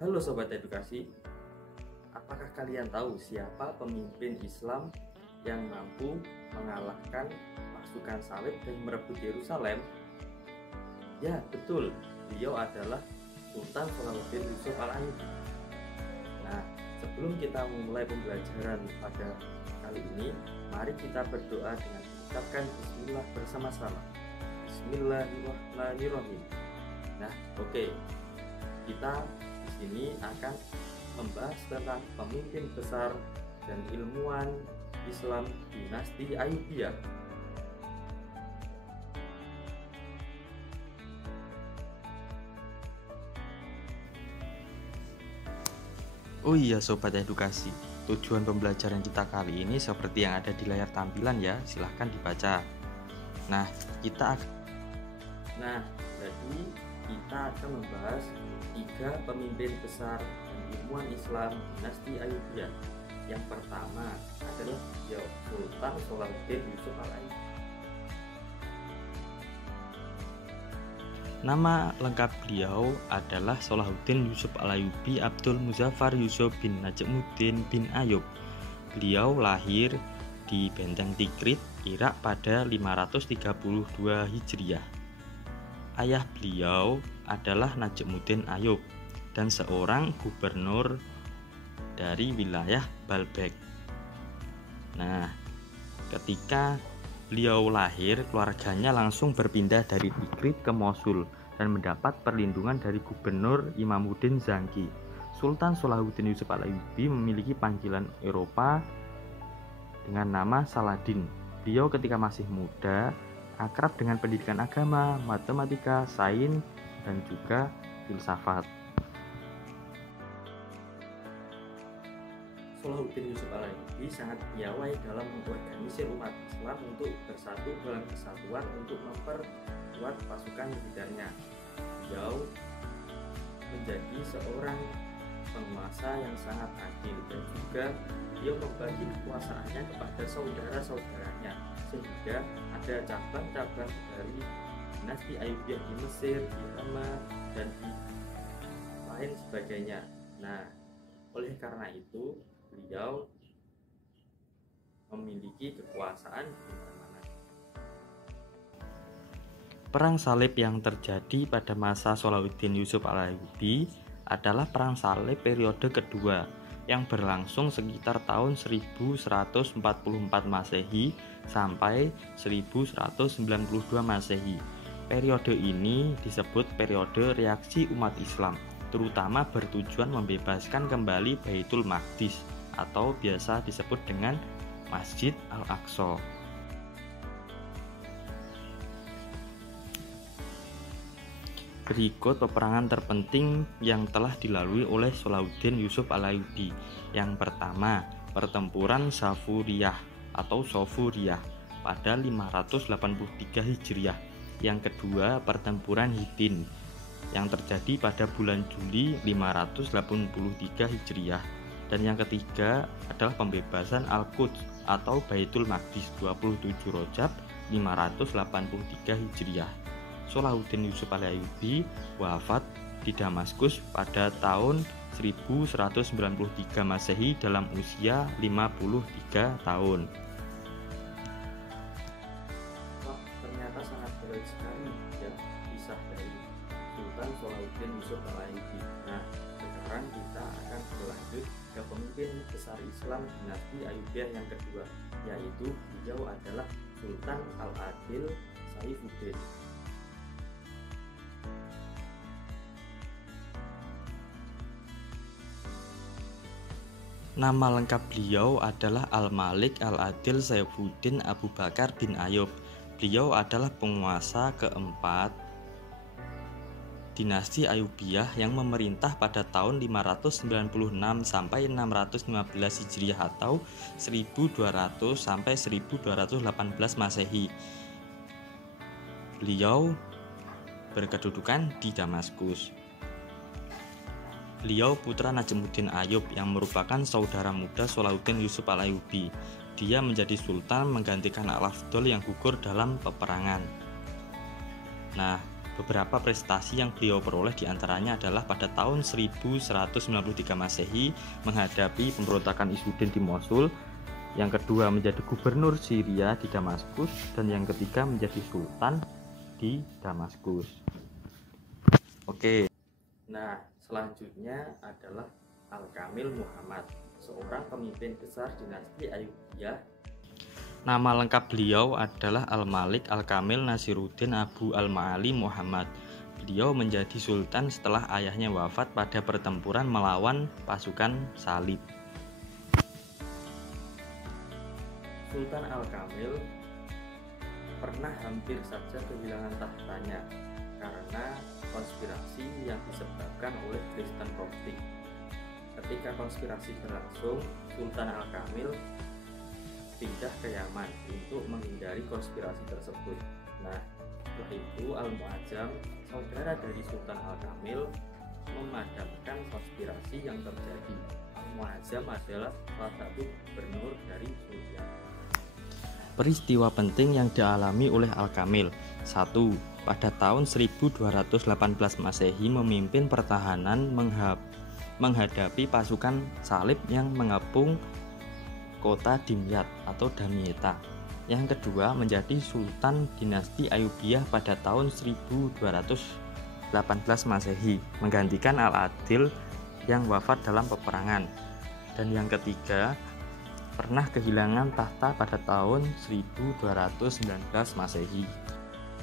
Halo Sobat Edukasi, apakah kalian tahu siapa pemimpin Islam yang mampu mengalahkan pasukan salib dan merebut Yerusalem? Ya, betul, beliau adalah Sultan Salahuddin Yusuf Al-Ayyubi. Nah, sebelum kita memulai pembelajaran pada kali ini, mari kita berdoa dengan mengucapkan Bismillah bersama-sama. Bismillahirrahmanirrahim. Nah, oke. Kita di sini akan membahas tentang pemimpin besar dan ilmuwan Islam dinasti Ayyubiyah. Oh iya Sobat Edukasi, tujuan pembelajaran kita kali ini seperti yang ada di layar tampilan ya, silahkan dibaca. Nah, jadi kita akan membahas 3 pemimpin besar dan ilmuwan Islam dinasti Ayyubiyah. Yang pertama adalah Sultan Salahuddin Yusuf Al-Ayyubi. Nama lengkap beliau adalah Salahuddin Yusuf Al-Ayyubi Abdul Muzaffar Yusuf bin Najmuddin bin Ayyub. Beliau lahir di Benteng Tikrit, Irak pada 532 Hijriah. Ayah beliau adalah Najmuddin Ayyub dan seorang gubernur dari wilayah Baalbek. Nah, ketika beliau lahir, keluarganya langsung berpindah dari Tikrit ke Mosul dan mendapat perlindungan dari Gubernur Imamuddin Zangki. Sultan Salahuddin Yusuf Al-Ayyubi memiliki panggilan Eropa dengan nama Saladin. Beliau ketika masih muda akrab dengan pendidikan agama, matematika, sains, dan juga filsafat. Salahuddin Yusuf Al-Ayyubi sangat piawai dalam mengorganisir umat Islam untuk bersatu dalam kesatuan untuk memperkuat pasukan militernya. Beliau menjadi seorang penguasa yang sangat adil dan juga beliau membagi kekuasaannya kepada saudara-saudaranya, sehingga ada cabang-cabang dari dinasti Ayyubiyah di Mesir, di Roma, dan di lain sebagainya. Nah, oleh karena itu beliau memiliki kekuasaan di mana-mana. Perang salib yang terjadi pada masa Salahuddin Yusuf Al-Ayyubi adalah perang salib periode kedua yang berlangsung sekitar tahun 1144 Masehi sampai 1192 Masehi. Periode ini disebut periode reaksi umat Islam, terutama bertujuan membebaskan kembali Baitul Maqdis atau biasa disebut dengan Masjid Al-Aqsa. Berikut peperangan terpenting yang telah dilalui oleh Salahuddin Yusuf Al-Ayyubi. Yang pertama, pertempuran Safuriyah atau Sofuriyah pada 583 Hijriah. Yang kedua, pertempuran Hittin yang terjadi pada bulan Juli 583 Hijriah. Dan yang ketiga adalah pembebasan Al-Quds atau Baitul Maqdis 27 Rajab 583 Hijriah. Salahuddin Yusuf Al-Ayyubi wafat di Damaskus pada tahun 1193 Masehi dalam usia 53 tahun. Wah, ternyata sangat berat sekali ya kisah dari Sultan Salahuddin Yusuf Al-Ayyubi. Nah, sekarang kita akan berlanjut ke pemimpin besar Islam dinasti Ayyubiyah yang kedua, yaitu beliau adalah Sultan Al-Adil Saifuddin. Nama lengkap beliau adalah Al-Malik Al-Adil Saifuddin Abu Bakar bin Ayyub. Beliau adalah penguasa keempat dinasti Ayyubiyah yang memerintah pada tahun 596 sampai 615 Hijriah atau 1200 sampai 1218 Masehi. Beliau berkedudukan di Damaskus. Beliau putra Najmuddin Ayyub yang merupakan saudara muda Salahuddin Yusuf Al-Ayyubi. Dia menjadi sultan menggantikan Al-Afdal yang gugur dalam peperangan. Nah, Beberapa prestasi yang beliau peroleh diantaranya adalah pada tahun 1193 Masehi menghadapi pemberontakan Izzuddin di Mosul, yang kedua menjadi gubernur Syria di Damaskus, dan yang ketiga menjadi sultan di Damaskus. Oke. Nah, selanjutnya adalah Al-Kamil Muhammad, seorang pemimpin besar dinasti Ayyubiyah. Nama lengkap beliau adalah Al-Malik Al-Kamil Nasiruddin Abu Al-Ma'ali Muhammad. Beliau menjadi sultan setelah ayahnya wafat pada pertempuran melawan pasukan Salib. Sultan Al-Kamil pernah hampir saja kehilangan tahtanya karena konspirasi yang disebabkan oleh Kristen Koptik. Ketika konspirasi berlangsung, Sultan Al-Kamil pindah ke Yaman untuk menghindari konspirasi tersebut. Nah, setelah itu Al-Mu'ajam, saudara dari Sultan Al-Kamil, memadamkan konspirasi yang terjadi. Al-Mu'ajam adalah salah satu gubernur dari Suriah. Peristiwa penting yang dialami oleh Al-Kamil. 1. Pada tahun 1218 Masehi memimpin pertahanan menghadapi pasukan Salib yang mengepung kota Dimyat atau Damietta. Yang kedua, menjadi sultan dinasti Ayyubiyah pada tahun 1218 Masehi, menggantikan Al-Adil yang wafat dalam peperangan. Dan yang ketiga, pernah kehilangan tahta pada tahun 1219 Masehi.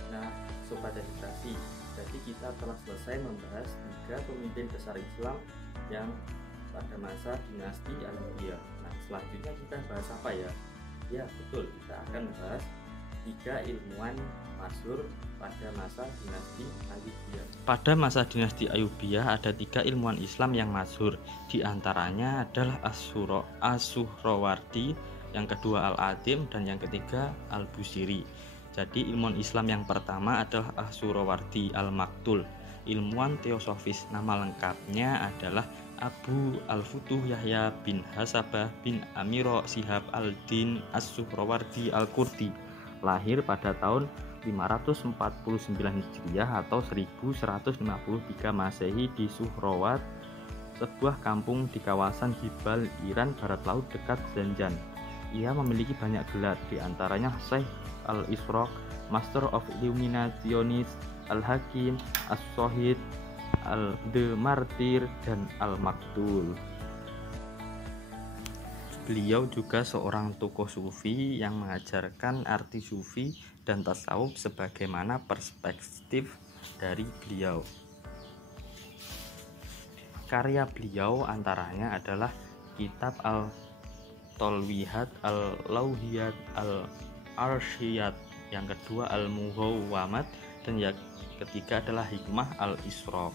Nah, Sobat Edukasi, jadi kita telah selesai membahas 3 pemimpin besar Islam yang pada masa dinasti Ayyubiyah. Nah, selanjutnya kita bahas apa ya? Ya, betul, kita akan membahas 3 ilmuwan masyhur pada masa dinasti Ayyubiyah. Pada masa dinasti Ayyubiyah ada 3 ilmuwan Islam yang masyhur. Di antaranya adalah As-Suhrawardi, yang kedua Al-Adim, dan yang ketiga Al-Busiri. Jadi ilmuwan Islam yang pertama adalah As-Suhrawardi Al-Maktul, ilmuwan teosofis. Nama lengkapnya adalah Abu Al-Futuh Yahya bin Hasabah bin Amiro Shihab al-Din As-Suhrawardi Al-Kurdi, lahir pada tahun 549 Hijriah atau 1153 Masehi di Suhrawat, sebuah kampung di kawasan Jibal Iran barat laut dekat Zanjan. Ia memiliki banyak gelar, diantaranya Syekh Al-Israq, Master of Illuminationis, Al-Hakim, As-Sohid, The Martir, dan Al-Maktul. Beliau juga seorang tokoh sufi yang mengajarkan arti sufi dan tasawuf sebagaimana perspektif dari beliau. Karya beliau antaranya adalah kitab Al-Tolwihat, Al-Lauhiyat, Al-Arsyiyat, yang kedua Al-Muhawwamat, dan yang ketiga adalah Hikmah Al-Isra.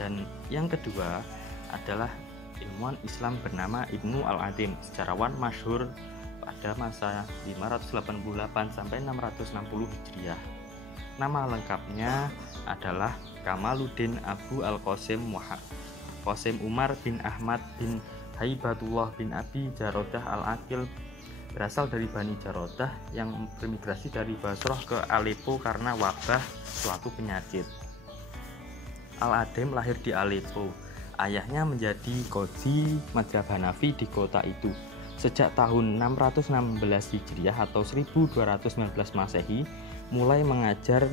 Dan yang kedua adalah ilmuwan Islam bernama Ibnu Al-Adim, sejarawan masyhur pada masa 588 sampai 660 Hijriah. Nama lengkapnya adalah Kamaluddin Abu Al-Qasim Qasim Umar bin Ahmad bin Haibatullah bin Abi Jarodah Al-Aqil, berasal dari Bani Jarodah yang bermigrasi dari Basrah ke Aleppo karena wabah suatu penyakit. Al-Adim lahir di Aleppo. Ayahnya menjadi qadhi mazhab Hanafi di kota itu. Sejak tahun 616 Hijriah atau 1219 Masehi mulai mengajar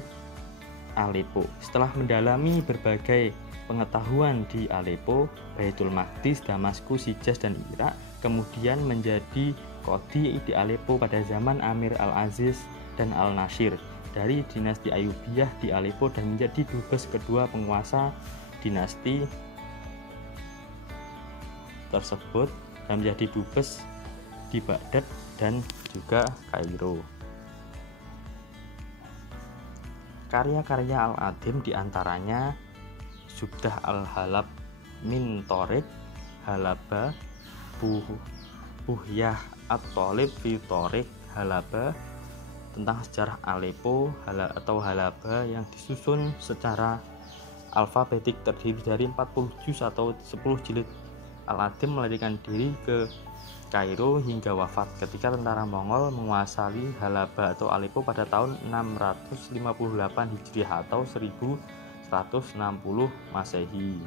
Aleppo. Setelah mendalami berbagai pengetahuan di Aleppo, Baitul Maqdis, Damaskus, Hijaz, dan Irak, kemudian menjadi qadhi di Aleppo pada zaman Amir Al-Aziz dan Al-Nasir dari dinasti Ayyubiyah di Aleppo, dan menjadi dubes kedua penguasa dinasti tersebut, dan menjadi dubes di Baghdad dan juga Kairo. Karya-karya Al-Adim diantaranya Zubdah Al-Halab min Tariq Halaba, Buhyah At-Talib fi Tariq Halaba, tentang sejarah Aleppo atau Halaba yang disusun secara alfabetik, terdiri dari 40 juz atau 10 jilid. Al-Adim melarikan diri ke Kairo hingga wafat ketika tentara Mongol menguasai Halaba atau Aleppo pada tahun 658 Hijriah atau 1160 Masehi.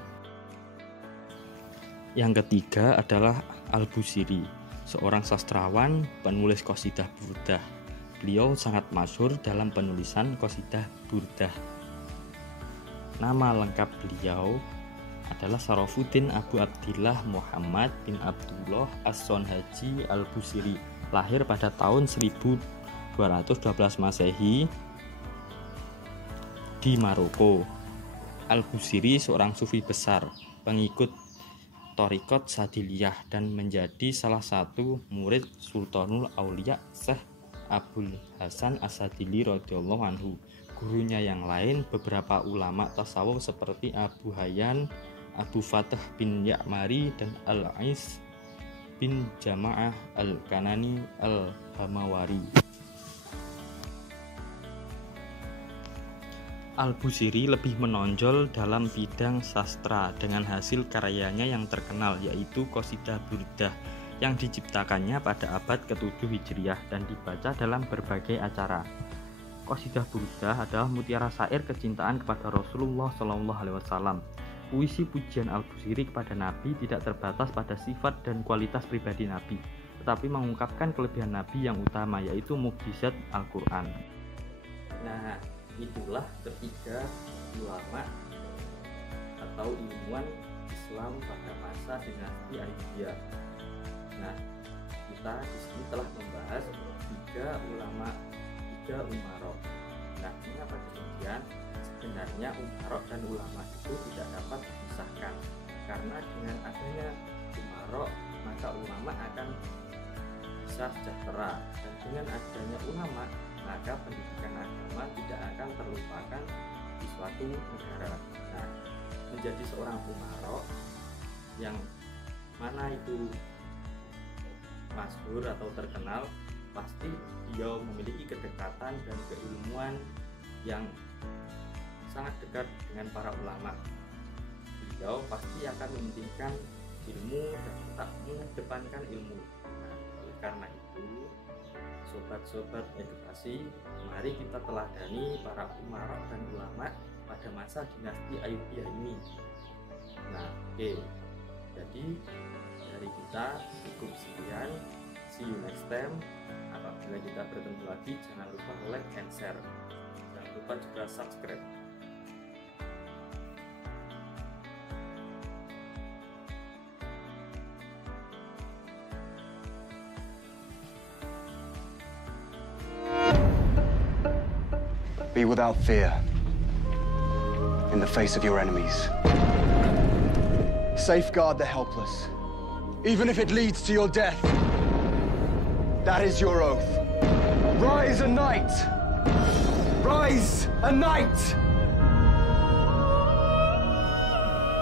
Yang ketiga adalah Al-Busiri, seorang sastrawan penulis qasidah burdah. Beliau sangat masyhur dalam penulisan qasidah burdah. Nama lengkap beliau adalah Sarafuddin Abu Abdillah Muhammad bin Abdullah As-Sonhaji Al-Busiri, lahir pada tahun 1212 Masehi di Maroko. Al-Busiri seorang sufi besar, pengikut Thariqat Sadiliyah dan menjadi salah satu murid Sultanul Aulia Syekh Abul Hasan As-Sadili radhiyallahu anhu. Gurunya yang lain beberapa ulama tasawuf seperti Abu Hayyan, Abu Fatah bin Ya'mari, dan Al-Ais bin Jama'ah Al-Kanani Al-Hamawari. Al-Busiri lebih menonjol dalam bidang sastra dengan hasil karyanya yang terkenal, yaitu qasidah burdah yang diciptakannya pada abad ke-7 Hijriah dan dibaca dalam berbagai acara. Qasidah burdah adalah mutiara syair kecintaan kepada Rasulullah SAW. Puisi pujian Al-Busiri kepada Nabi tidak terbatas pada sifat dan kualitas pribadi Nabi, tetapi mengungkapkan kelebihan Nabi yang utama, yaitu mukjizat Al-Quran. Nah, itulah ketiga ulama atau ilmuwan Islam pada masa dinasti Ayyubiyah. Nah, kita di sini telah membahas tiga umarok. Nah, mengapa demikian? Sebenarnya umarok dan ulama itu tidak dapat dipisahkan, karena dengan adanya umarok maka ulama akan bisa sejahtera, dan dengan adanya ulama maka pendidikan agama tidak akan terlupakan di suatu negara. Nah, menjadi seorang umarok yang mana itu masyhur atau terkenal, pasti dia memiliki kedekatan dan keilmuan yang sangat dekat dengan para ulama. Beliau pasti akan mementingkan ilmu dan tak mengedepankan ilmu. Nah, oleh karena itu, sobat-sobat edukasi, mari kita teladani para umarok dan ulama pada masa dinasti Ayyubiyah ini. Nah, oke. Jadi dari kita cukup sekian. See you next time. Apabila kita bertemu lagi, jangan lupa like and share. Jangan lupa juga subscribe. Be without fear in the face of your enemies. Safeguard the helpless, even if it leads to your death. That is your oath. Rise a knight! Rise a knight!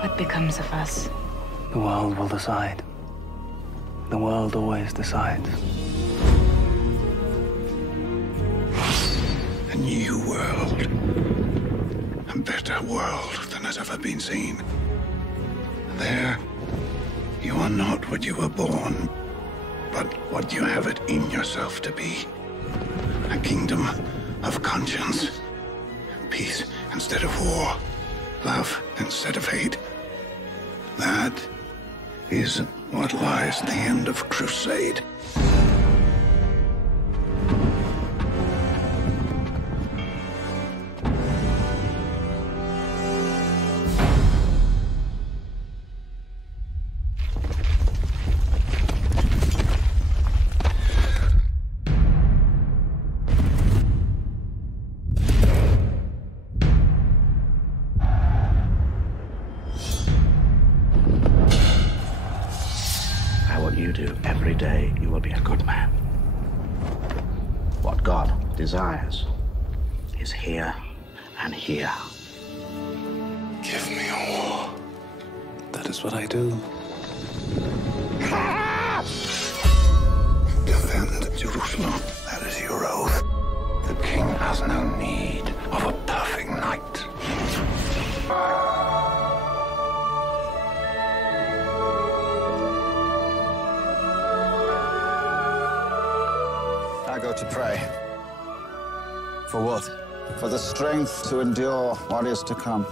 What becomes of us? The world will decide. The world always decides. A new world. A better world than has ever been seen. There, you are not what you were born, but what you have it in yourself to be. A kingdom of conscience. Peace instead of war. Love instead of hate. That is what lies at the end of crusade. You do every day, you will be a good man. What God desires is here and here. Give me a war. That is what I do. Defend Jerusalem. That is your oath. The king has no need of a perfect knight. strength to endure what is to come.